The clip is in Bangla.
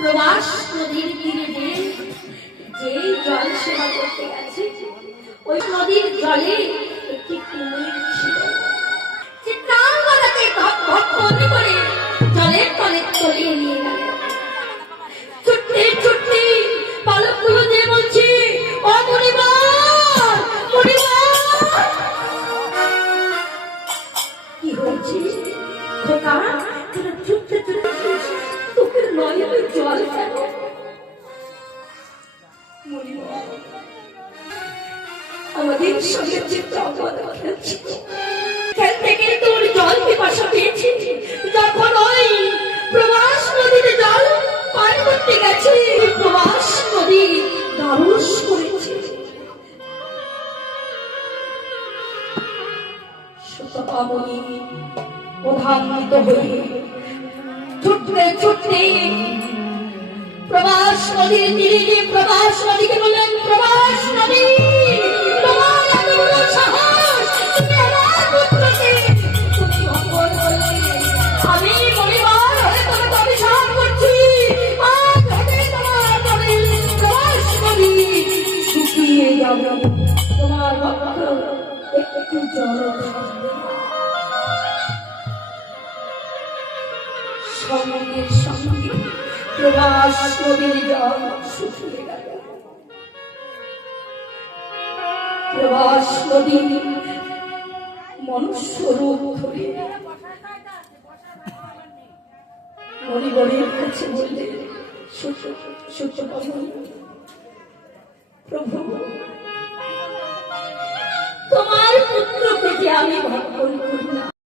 প্রবাস নদীর তীরে যে জল সেবা করতে গেছে, ওই নদীর জলে একটি কুমির ছিল, যে প্রাণ বাঁচাতে ধপ ধপ মনে করে জলের তলে তলিয়ে নিয়ে গেল। ছুটতে ছুটতে পালকগুলো দিয়ে বলছে, ও মরিবার, মরিবার। কি হয়েছে খোকা? তোরা ছুটতে ছুটতে তোকে নয়নে জল কেন? আমাদের সঙ্গে যে খেলছিল, খেলতে গিয়ে তোর জল পিপাসা পেয়েছে। যখন ওই প্রবাস নদীতে জল পান করতে গেছে, প্রবাস নদী দারুস করেছে। সুতপাবনী প্রধানত হয়ে ছুটতে ছুটতে প্রবাস নদীর তীরে প্রবাস নদীকে বললেন, প্রবাস নদী, তোমার এত বড় সাহস, তুমি আমার পুত্রকে তুমি ভঙ্গল করলে। আমি পরিবার হয়ে তোমাকে অভিশাপ করছি, আজ হতে তোমার তবে প্রবাস নদী শুকিয়ে যাবে, তোমার ভক্ত একটু জল থাকবে। সঙ্গে সঙ্গে প্রবাস নদীর জল শুকিয়ে গেল। প্রবাস নদী মনুষ্য রূপ ধরে মরিবরের কাছে বললে, সত্যপাবনী প্রভু, তোমার পুত্রকে যে আমি ভক্ষণ করি না,